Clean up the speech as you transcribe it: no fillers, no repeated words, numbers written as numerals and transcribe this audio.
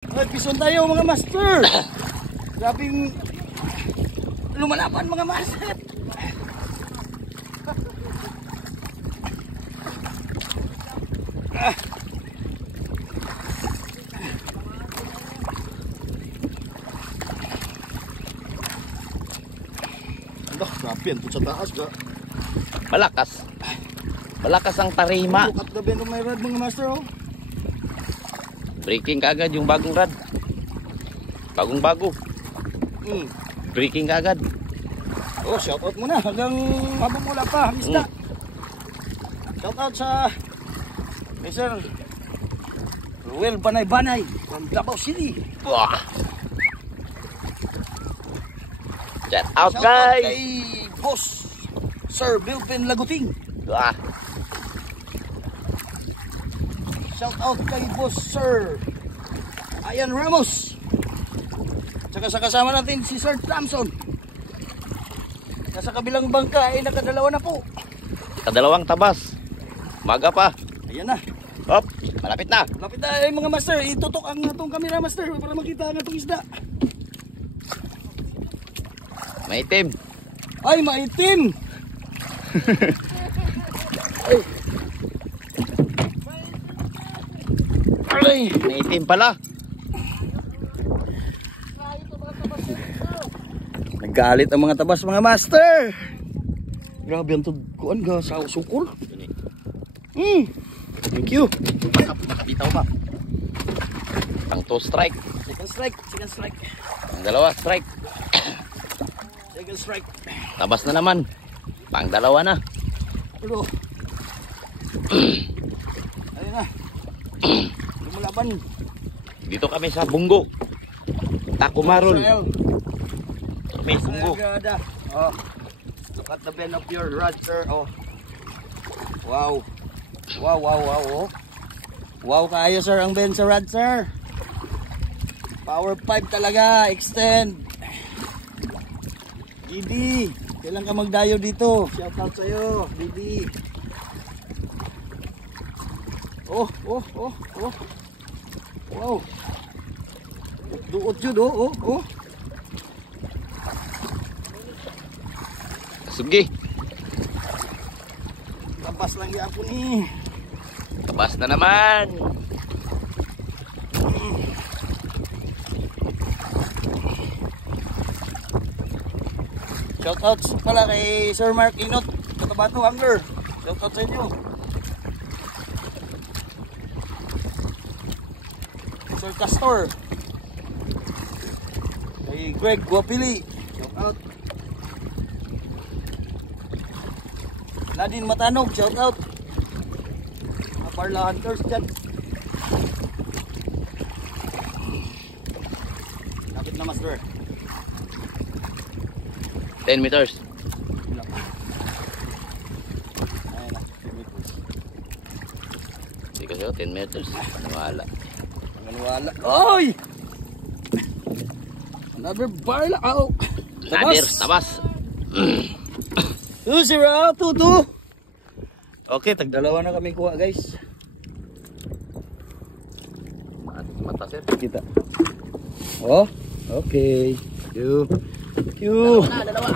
Ay, pison tayo mga master. Grabing lumalaban mga master. Grabe yan, sa taas ka. Malakas ang tarima. Look at the bend of my rod mga master, oh. Breaking kagad yung bagong rod. Bagong-bago. Breaking kagad. Oh, shout out muna hanggang habang wala pa, isda. Shout out sa Mr. Ruel Banay-Banay from Davao City. Wah. Shout out Shout guys. out kay Boss Sir Bilpin Laguting. Wah. Shout out kay Boss Sir Ayan Ramos. Tsaka sa kasama natin si Sir Thompson. Nasa kabilang bangka ay nakadalawa na po. Kadalawang tabas. Maga pa. Ayan na. Hop, malapit na. Lapit na ay mga master. Itutok ang atong camera master para makita ang atong isda. Maitim. Ay, maitim! Ay. Maitim pala. Naggalit ang mga tabas mga master. Grabe ang kuan ga sa sukol. Thank you. Bitaw pa. Pang 2 strike. Second strike. Ang dalawa strike. Second strike. Tabas na naman. Pang dalawa na. Ulo. Ayun na. Lumalaban. Dito kami sa Bunggo. Takumarol. Kami Bunggo. Oh. Look at the bend of your rod, sir. Oh. Wow. Wow. Oh. Wow kayo, sir, ang bend sa rod, sir. Power 5 talaga. Extend. Didi, kailan ka magdayo dito? Shout out sa'yo, Didi. Oh. Wow. Duot yun, oh. Sige. Tapas lang yapon eh. Tabas na naman. Shout out pala kay Sir Mark Inot, Cotabato Angler. Shout out sa inyo. Sir Castor. Kay Greg Guapili. Shout out. Nadine Matanog, shout out. Aparla Hunters dyan. Lapit na master. 10 meters. Ayun na. Hindi kasi 10 meters. Paniwala. Maniwala. Oy! Another barla. Oh. Nadir, tabas. 2-0, 2-2. Okay, tagdalawa na kami kuha, guys. Mata sir. Kita. Oh, okay. Thank you. Dalawa.